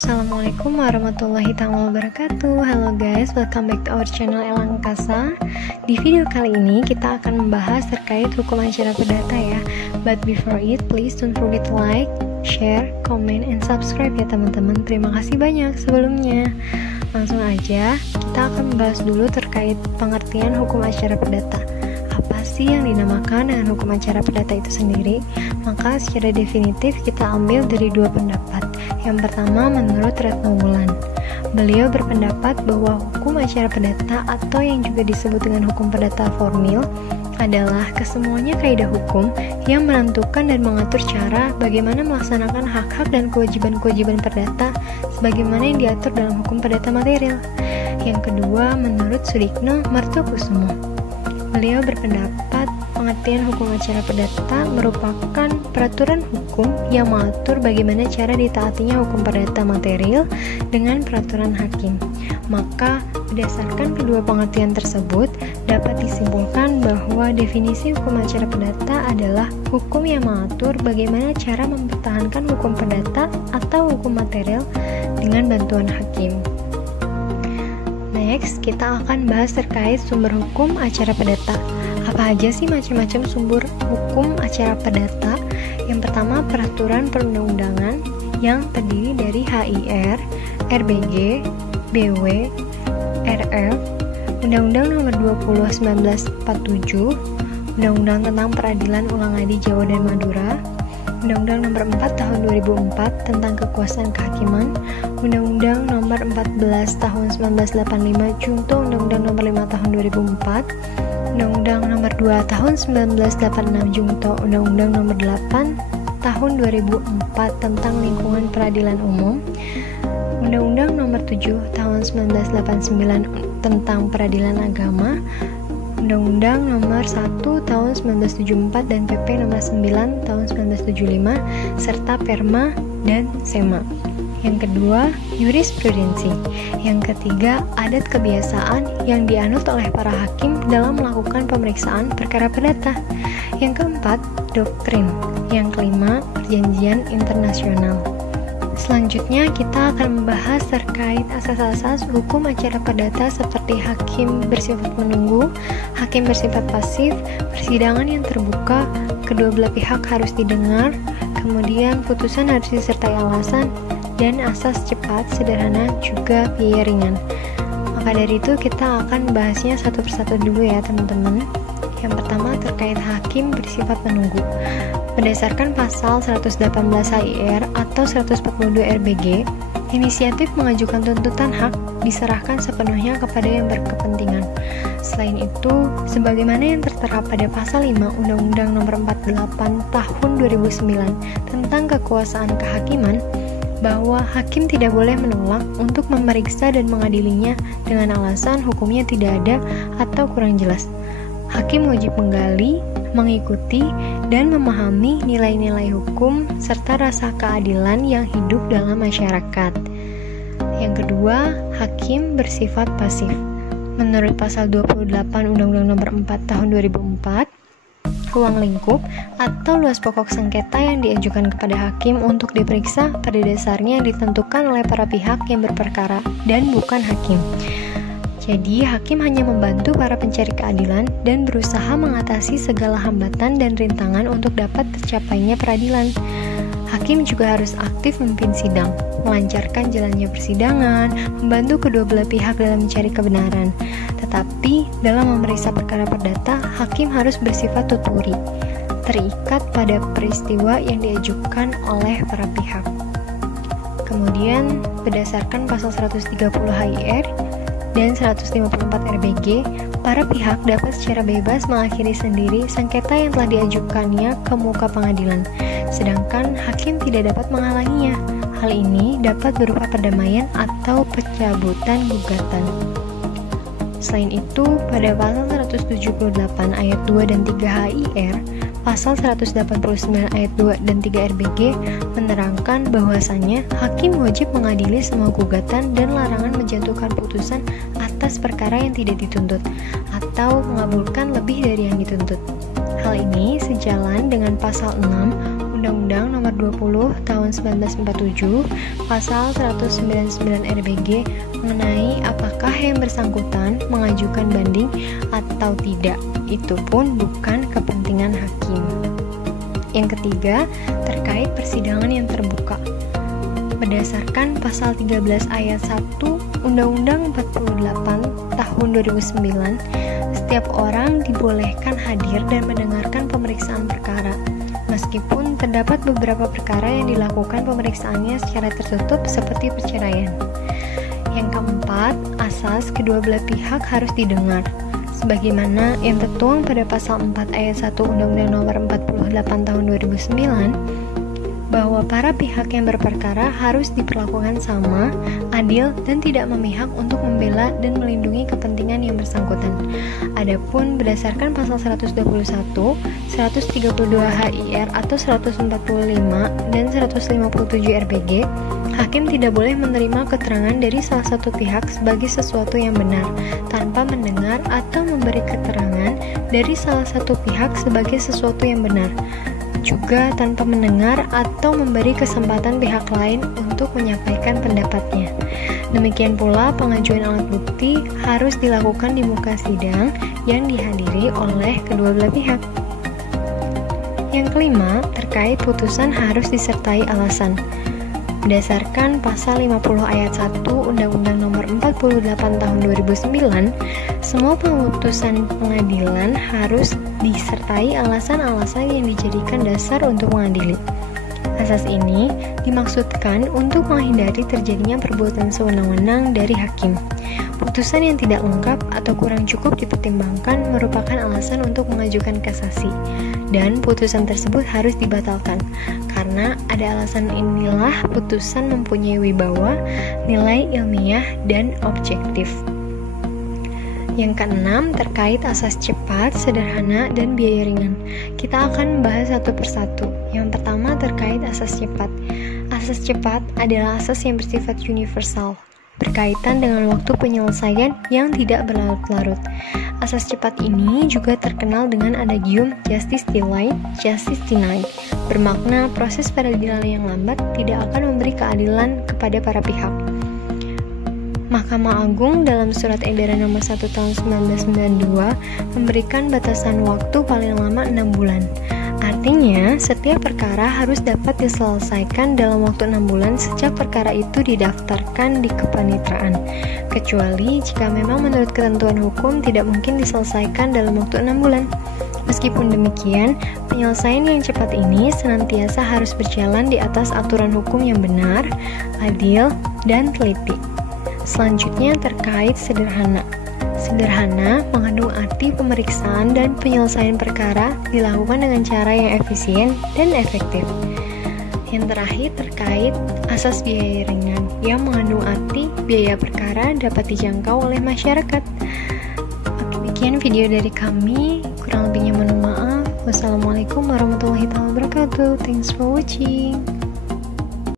Assalamualaikum warahmatullahi wabarakatuh. Halo guys, welcome back to our channel Elangkasa. Di video kali ini kita akan membahas terkait hukum acara perdata ya. But before it, please don't forget to like, share, comment, and subscribe ya teman-teman. Terima kasih banyak sebelumnya. Langsung aja, kita akan membahas dulu terkait pengertian hukum acara perdata. Apa sih yang dinamakan dengan hukum acara perdata itu sendiri? Maka secara definitif kita ambil dari dua pendapat. Yang pertama menurut Retno Wulan. Beliau berpendapat bahwa hukum acara perdata atau yang juga disebut dengan hukum perdata formil adalah kesemuanya kaidah hukum yang menentukan dan mengatur cara bagaimana melaksanakan hak-hak dan kewajiban-kewajiban perdata sebagaimana yang diatur dalam hukum perdata material. Yang kedua menurut Sudikno Martokusumo. Beliau berpendapat pengertian hukum acara perdata merupakan peraturan hukum yang mengatur bagaimana cara ditaatinya hukum perdata material dengan peraturan hakim. Maka, berdasarkan kedua pengertian tersebut, dapat disimpulkan bahwa definisi hukum acara perdata adalah hukum yang mengatur bagaimana cara mempertahankan hukum perdata atau hukum material dengan bantuan hakim. Next, kita akan bahas terkait sumber hukum acara perdata. Apa aja sih macam-macam sumber hukum acara perdata? Yang pertama, peraturan perundang-undangan yang terdiri dari HIR, RBG, BW, RF, Undang-Undang Nomor 20 1947, Undang-Undang tentang Peradilan Ulang Adi Jawa dan Madura, Undang-Undang Nomor 4 Tahun 2004 tentang Kekuasaan Kehakiman, Undang-Undang Nomor 14 Tahun 1985 Junto Undang-Undang Nomor 5 Tahun 2004, Undang-Undang Nomor 2 Tahun 1986 Junto Undang-Undang Nomor 8 Tahun 2004 tentang Lingkungan Peradilan Umum, Undang-Undang Nomor 7 Tahun 1989 tentang Peradilan Agama, Undang-Undang Nomor 1 Tahun 1974 dan PP Nomor 9 Tahun 1975 serta Perma dan SEMA. Yang kedua, jurisprudensi. Yang ketiga, adat kebiasaan yang dianut oleh para hakim dalam melakukan pemeriksaan perkara perdata. Yang keempat, doktrin. Yang kelima, perjanjian internasional. Selanjutnya kita akan membahas terkait asas-asas hukum acara perdata seperti hakim bersifat menunggu, hakim bersifat pasif, persidangan yang terbuka, kedua belah pihak harus didengar, kemudian putusan harus disertai alasan, dan asas cepat, sederhana, juga biaya ringan. Maka dari itu kita akan bahasnya satu persatu dulu ya teman-teman. Yang pertama terkait hakim bersifat menunggu. Berdasarkan pasal 118 HIR atau 142 RBG, inisiatif mengajukan tuntutan hak diserahkan sepenuhnya kepada yang berkepentingan. Selain itu, sebagaimana yang tertera pada pasal 5 Undang-Undang Nomor 48 Tahun 2009 tentang Kekuasaan Kehakiman, bahwa hakim tidak boleh menolak untuk memeriksa dan mengadilinya dengan alasan hukumnya tidak ada atau kurang jelas. Hakim wajib menggali, mengikuti, dan memahami nilai-nilai hukum serta rasa keadilan yang hidup dalam masyarakat. Yang kedua, hakim bersifat pasif. Menurut pasal 28 Undang-Undang Nomor 4 Tahun 2004, ruang lingkup atau luas pokok sengketa yang diajukan kepada hakim untuk diperiksa pada dasarnya ditentukan oleh para pihak yang berperkara dan bukan hakim. Jadi, hakim hanya membantu para pencari keadilan dan berusaha mengatasi segala hambatan dan rintangan untuk dapat tercapainya peradilan. Hakim juga harus aktif memimpin sidang, melancarkan jalannya persidangan, membantu kedua belah pihak dalam mencari kebenaran. Tetapi, dalam memeriksa perkara perdata, hakim harus bersifat tuturi, terikat pada peristiwa yang diajukan oleh para pihak. Kemudian, berdasarkan pasal 130 HIR dan 154 RBG, para pihak dapat secara bebas mengakhiri sendiri sengketa yang telah diajukannya ke muka pengadilan, sedangkan hakim tidak dapat menghalanginya. Hal ini dapat berupa perdamaian atau pencabutan gugatan. Selain itu, pada pasal 178 ayat 2 dan 3 HIR, pasal 189 ayat 2 dan 3 RBG menerangkan bahwasannya hakim wajib mengadili semua gugatan dan larangan menjatuhkan putusan atas perkara yang tidak dituntut atau mengabulkan lebih dari yang dituntut. Hal ini sejalan dengan pasal 6 Undang-Undang Nomor 20 Tahun 1947 Pasal 199 RBG mengenai apakah yang bersangkutan mengajukan banding atau tidak. Itu pun bukan kepentingan hakim. Yang ketiga, terkait persidangan yang terbuka. Berdasarkan pasal 13 ayat 1 Undang-Undang 48 tahun 2009, setiap orang dibolehkan hadir dan mendengarkan pemeriksaan perkara, meskipun terdapat beberapa perkara yang dilakukan pemeriksaannya secara tertutup seperti perceraian. Yang keempat, asas kedua belah pihak harus didengar, sebagaimana yang tertuang pada pasal 4 ayat 1 Undang-Undang Nomor 48 tahun 2009, bahwa para pihak yang berperkara harus diperlakukan sama, adil, dan tidak memihak untuk membela dan melindungi kepentingan yang bersangkutan. Adapun berdasarkan pasal 121, 132 HIR atau 145 dan 157 RBG, hakim tidak boleh menerima keterangan dari salah satu pihak sebagai sesuatu yang benar, tanpa mendengar atau memberi keterangan dari salah satu pihak sebagai sesuatu yang benar, juga tanpa mendengar atau memberi kesempatan pihak lain untuk menyampaikan pendapatnya. Demikian pula pengajuan alat bukti harus dilakukan di muka sidang yang dihadiri oleh kedua belah pihak. Yang kelima, terkait putusan harus disertai alasan. Berdasarkan pasal 50 ayat 1 Undang-Undang Nomor 48 tahun 2009, semua putusan pengadilan harus disertai alasan-alasan yang dijadikan dasar untuk mengadili. Asas ini dimaksudkan untuk menghindari terjadinya perbuatan sewenang-wenang dari hakim. Putusan yang tidak lengkap atau kurang cukup dipertimbangkan merupakan alasan untuk mengajukan kasasi, dan putusan tersebut harus dibatalkan. Karena ada alasan inilah putusan mempunyai wibawa, nilai ilmiah, dan objektif. Yang keenam, terkait asas cepat, sederhana, dan biaya ringan. Kita akan membahas satu persatu. Yang pertama, terkait asas cepat. Asas cepat adalah asas yang bersifat universal, berkaitan dengan waktu penyelesaian yang tidak berlarut-larut. Asas cepat ini juga terkenal dengan adagium justice delayed, justice denied, bermakna proses peradilan yang lambat tidak akan memberi keadilan kepada para pihak. Mahkamah Agung dalam Surat Edaran Nomor 1 Tahun 1992 memberikan batasan waktu paling lama 6 bulan. Artinya, setiap perkara harus dapat diselesaikan dalam waktu 6 bulan sejak perkara itu didaftarkan di kepanitraan, kecuali jika memang menurut ketentuan hukum tidak mungkin diselesaikan dalam waktu 6 bulan. Meskipun demikian, penyelesaian yang cepat ini senantiasa harus berjalan di atas aturan hukum yang benar, adil, dan teliti. Selanjutnya terkait sederhana. Sederhana mengandung arti pemeriksaan dan penyelesaian perkara dilakukan dengan cara yang efisien dan efektif. Yang terakhir terkait asas biaya ringan yang mengandung arti biaya perkara dapat dijangkau oleh masyarakat. Demikian video dari kami, kurang lebihnya mohon maaf. Wassalamualaikum warahmatullahi wabarakatuh. Thanks for watching.